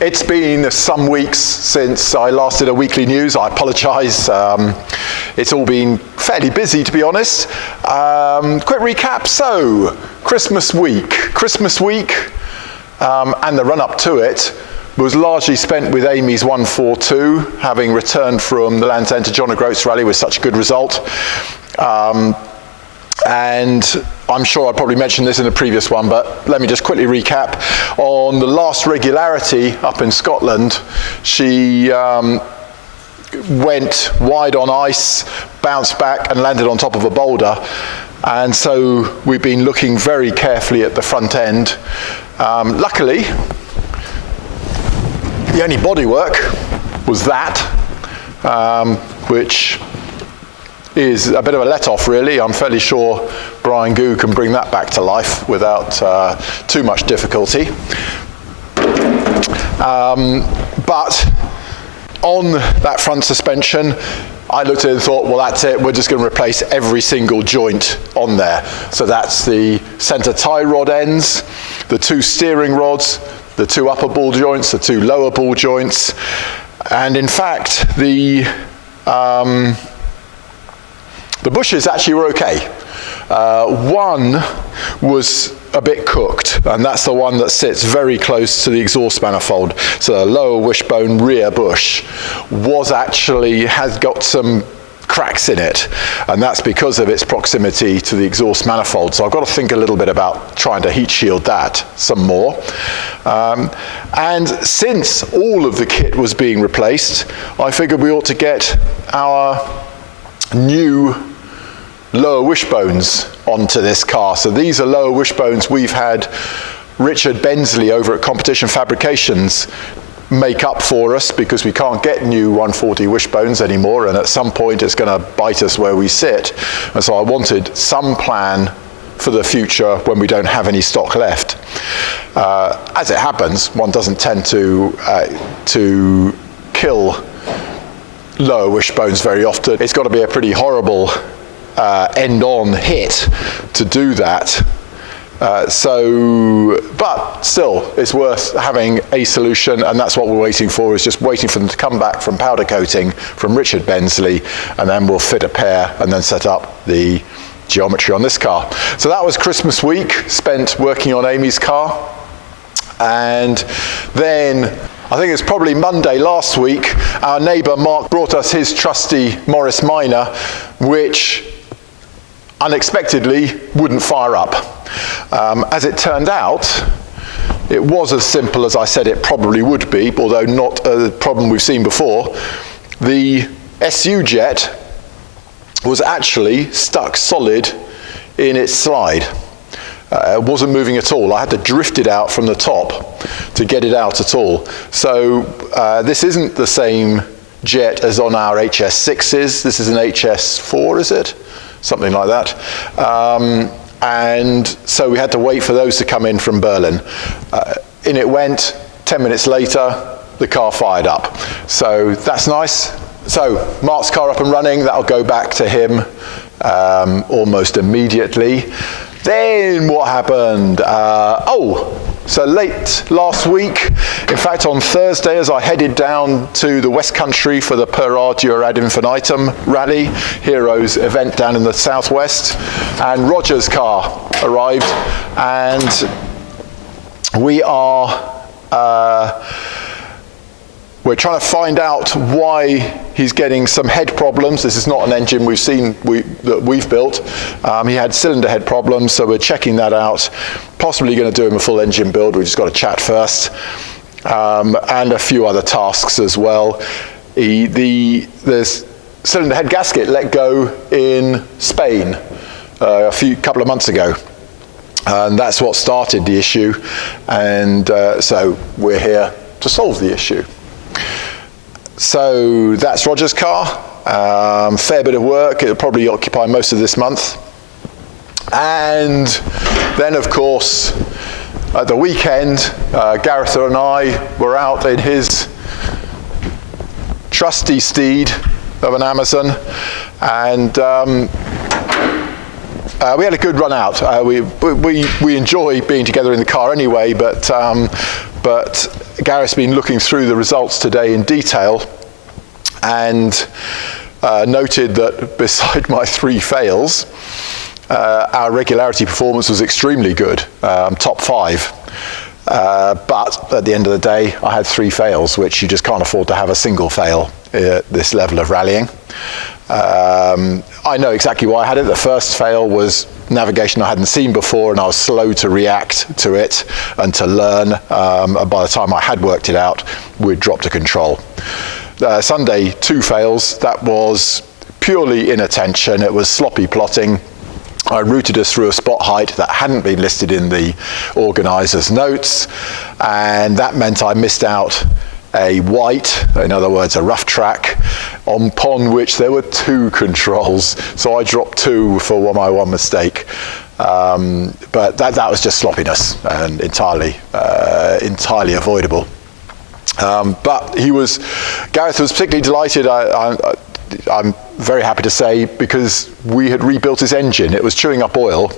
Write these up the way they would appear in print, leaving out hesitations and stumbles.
It's been some weeks since I last did a weekly news. I apologise. It's all been fairly busy, to be honest. Quick recap. So, Christmas week, and the run-up to it was largely spent with Amy's 142, having returned from the Land's End to John O'Groats Rally with such a good result. And I'm sure I probably mentioned this in a previous one, but let me just quickly recap. On the last regularity up in Scotland, she went wide on ice, bounced back and landed on top of a boulder. And so we've been looking very carefully at the front end. Luckily, the only bodywork was that, which is a bit of a let-off, really. I'm fairly sure Brian Goo can bring that back to life without too much difficulty. But on that front suspension, I looked at it and thought, well, that's it. We're just going to replace every single joint on there. So that's the centre tie rod ends, the two steering rods, the two upper ball joints, the two lower ball joints. And in fact, the bushes actually were okay. One was a bit cooked, and that's the one that sits very close to the exhaust manifold. So the lower wishbone rear bush has got some cracks in it, and that's because of its proximity to the exhaust manifold. So I've got to think a little bit about trying to heat shield that some more. And since all of the kit was being replaced, I figured we ought to get our new lower wishbones onto this car. So these are lower wishbones we've had Richard Bensley over at Competition Fabrications make up for us, because we can't get new 140 wishbones anymore, and at some point it's going to bite us where we sit. And so I wanted some plan for the future when we don't have any stock left. As it happens, one doesn't tend to kill lower wishbones very often. It's got to be a pretty horrible end-on hit to do that. But still, it's worth having a solution, and that's what we're waiting for, is just waiting for them to come back from powder coating from Richard Bensley, and then we'll fit a pair and then set up the geometry on this car. So that was Christmas week, spent working on Amy's car. And then, I think it was probably Monday last week, our neighbour Mark brought us his trusty Morris Minor, which unexpectedly wouldn't fire up. As it turned out, it was as simple as I said it probably would be, although not a problem we've seen before. The SU jet was actually stuck solid in its slide. It wasn't moving at all. I had to drift it out from the top to get it out at all. So this isn't the same jet as on our HS6s. This is an HS4, is it? Something like that. And so we had to wait for those to come in from Berlin. In it went. 10 minutes later, the car fired up. So that's nice. So Mark's car up and running. That'll go back to him almost immediately. Then what happened? So late last week, in fact on Thursday, as I headed down to the West Country for the Per Ardua Ad Infinitum Rally, Heroes event down in the southwest, and Roger's car arrived, and we're trying to find out why he's getting some head problems. This is not an engine that we've built. He had cylinder head problems, so we're checking that out. Possibly going to do him a full engine build. We've just got to chat first. And a few other tasks as well. The cylinder head gasket let go in Spain a couple of months ago. And that's what started the issue. And so we're here to solve the issue. So that's Roger's car. Fair bit of work. It'll probably occupy most of this month. And then, of course, at the weekend, Gareth and I were out in his trusty steed of an Amazon, and we had a good run out. We enjoy being together in the car anyway, but but Gareth's been looking through the results today in detail and noted that beside my 3 fails, our regularity performance was extremely good, top 5. But at the end of the day, I had 3 fails, which you just can't afford to have a single fail at this level of rallying. I know exactly why I had it. The first fail was navigation I hadn't seen before, and I was slow to react to it and to learn. And by the time I had worked it out, we'd dropped to control. Sunday, 2 fails. That was purely inattention. It was sloppy plotting. I routed us through a spot height that hadn't been listed in the organiser's notes, and that meant I missed out a white, in other words a rough track, upon which there were 2 controls, so I dropped 2 for my one mistake. But that was just sloppiness and entirely avoidable. But Gareth was particularly delighted, I'm very happy to say, because we had rebuilt his engine. It was chewing up oil.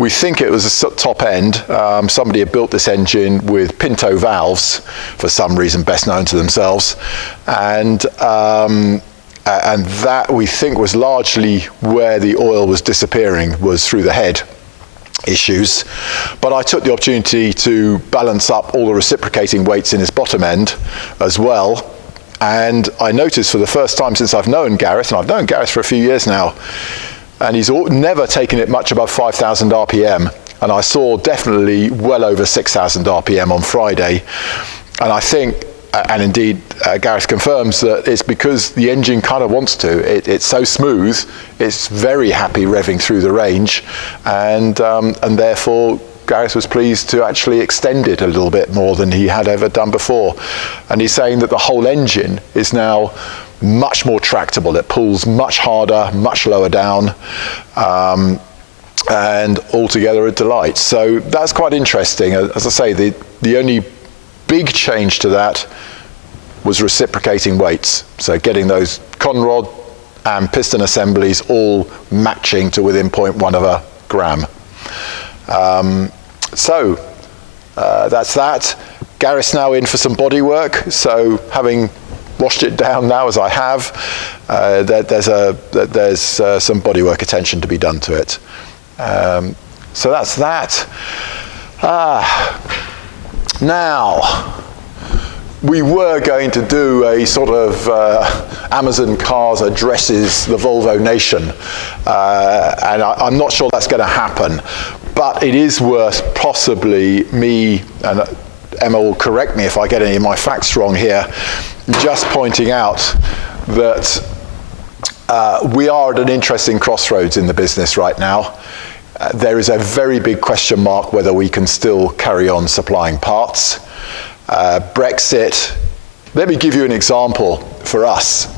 We think it was a top end. Somebody had built this engine with Pinto valves, for some reason best known to themselves. And that, we think, was largely where the oil was disappearing, was through the head issues. But I took the opportunity to balance up all the reciprocating weights in his bottom end as well. And I noticed for the first time since I've known Gareth, and I've known Gareth for a few years now, and he's never taken it much above 5,000 RPM. And I saw definitely well over 6,000 RPM on Friday. And I think, and indeed Gareth confirms, that it's because the engine kind of wants to. It's so smooth, it's very happy revving through the range, and therefore Gareth was pleased to actually extend it a little bit more than he had ever done before. And he's saying that the whole engine is now much more tractable. It pulls much harder, much lower down, and altogether a delight. So that's quite interesting. As I say, the only big change to that was reciprocating weights. So getting those conrod and piston assemblies all matching to within 0.1 of a gram. So that's that. Gareth's now in for some body work. So having washed it down now as I have, there's some body work attention to be done to it. So that's that. Now, we were going to do a sort of Amazon Cars addresses the Volvo nation, and I'm not sure that's going to happen, but it is worth possibly me, and Emma will correct me if I get any of my facts wrong here, just pointing out that we are at an interesting crossroads in the business right now. There is a very big question mark whether we can still carry on supplying parts. Brexit, let me give you an example for us.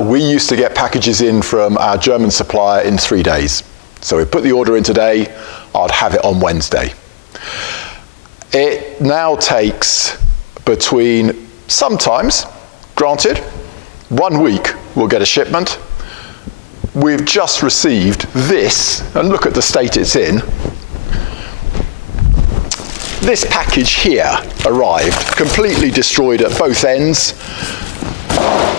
We used to get packages in from our German supplier in 3 days. So we put the order in today, I'd have it on Wednesday. It now takes between, sometimes, granted, 1 week we'll get a shipment. We've just received this, and look at the state it's in. This package here arrived, completely destroyed at both ends.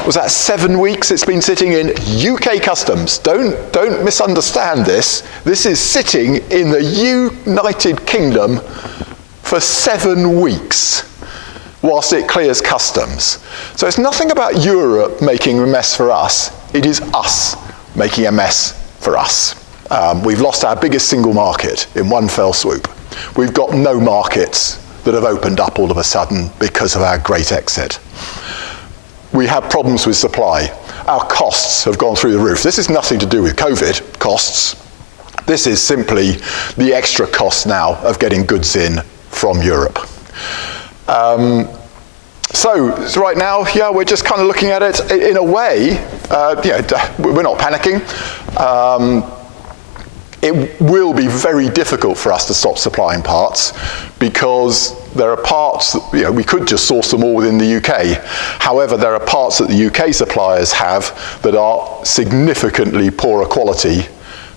Was that 7 weeks it's been sitting in UK customs? Don't misunderstand this. This is sitting in the United Kingdom for 7 weeks whilst it clears customs. So it's nothing about Europe making a mess for us. It is us making a mess for us. We've lost our biggest single market in one fell swoop. We've got no markets that have opened up all of a sudden because of our great exit. We have problems with supply. Our costs have gone through the roof. This is nothing to do with COVID costs. This is simply the extra cost now of getting goods in from Europe. So right now, yeah, we're just kind of looking at it in a way. We're not panicking. It will be very difficult for us to stop supplying parts because there are parts that, we could just source them all within the UK. However, there are parts that the UK suppliers have that are significantly poorer quality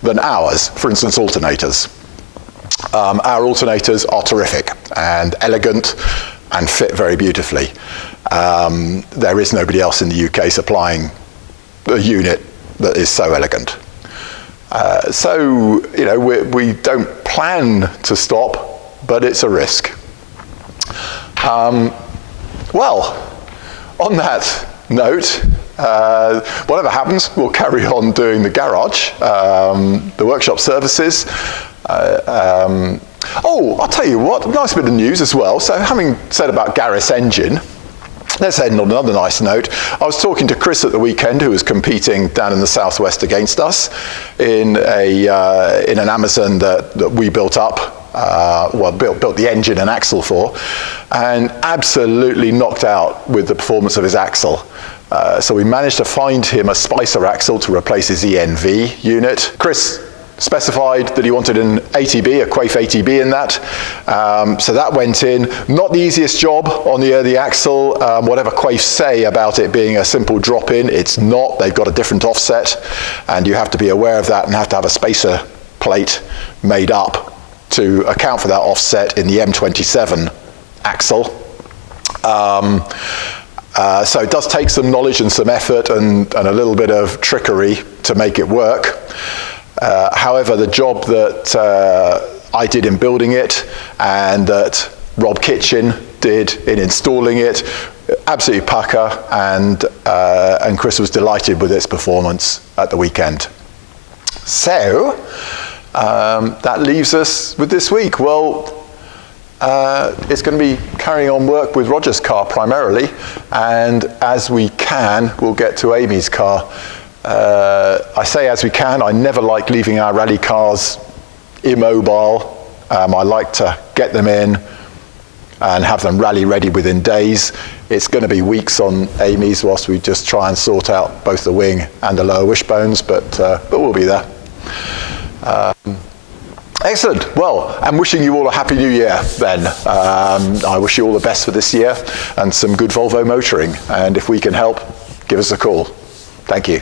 than ours, for instance, alternators. Our alternators are terrific and elegant and fit very beautifully. There is nobody else in the UK supplying a unit that is so elegant. So, you know, we don't plan to stop, but it's a risk. Well, on that note, whatever happens, we'll carry on doing the garage, the workshop services. Oh, I'll tell you what, nice bit of news as well. So having said about Gareth's engine, let's end on another nice note. I was talking to Chris at the weekend, who was competing down in the southwest against us in an Amazon that we built up, built the engine and axle for, and absolutely knocked out with the performance of his axle. So we managed to find him a Spicer axle to replace his ENV unit. Chris specified that he wanted an ATB, a Quaife ATB in that. So that went in. Not the easiest job on the axle. Whatever Quaife say about it being a simple drop-in, it's not. They've got a different offset, and you have to be aware of that and have to have a spacer plate made up to account for that offset in the M27 axle. So it does take some knowledge and some effort and a little bit of trickery to make it work. However, the job that I did in building it and that Rob Kitchen did in installing it, absolutely pucker, and Chris was delighted with its performance at the weekend. So that leaves us with this week. Well, it's going to be carrying on work with Roger's car primarily, and as we can, we'll get to Amy's car. I say as we can. I never like leaving our rally cars immobile. I like to get them in and have them rally ready within days. It's going to be weeks on Amy's whilst we just try and sort out both the wing and the lower wishbones, but we'll be there. Excellent. Well, I'm wishing you all a happy new year then. I wish you all the best for this year and some good Volvo motoring. And if we can help, give us a call. Thank you.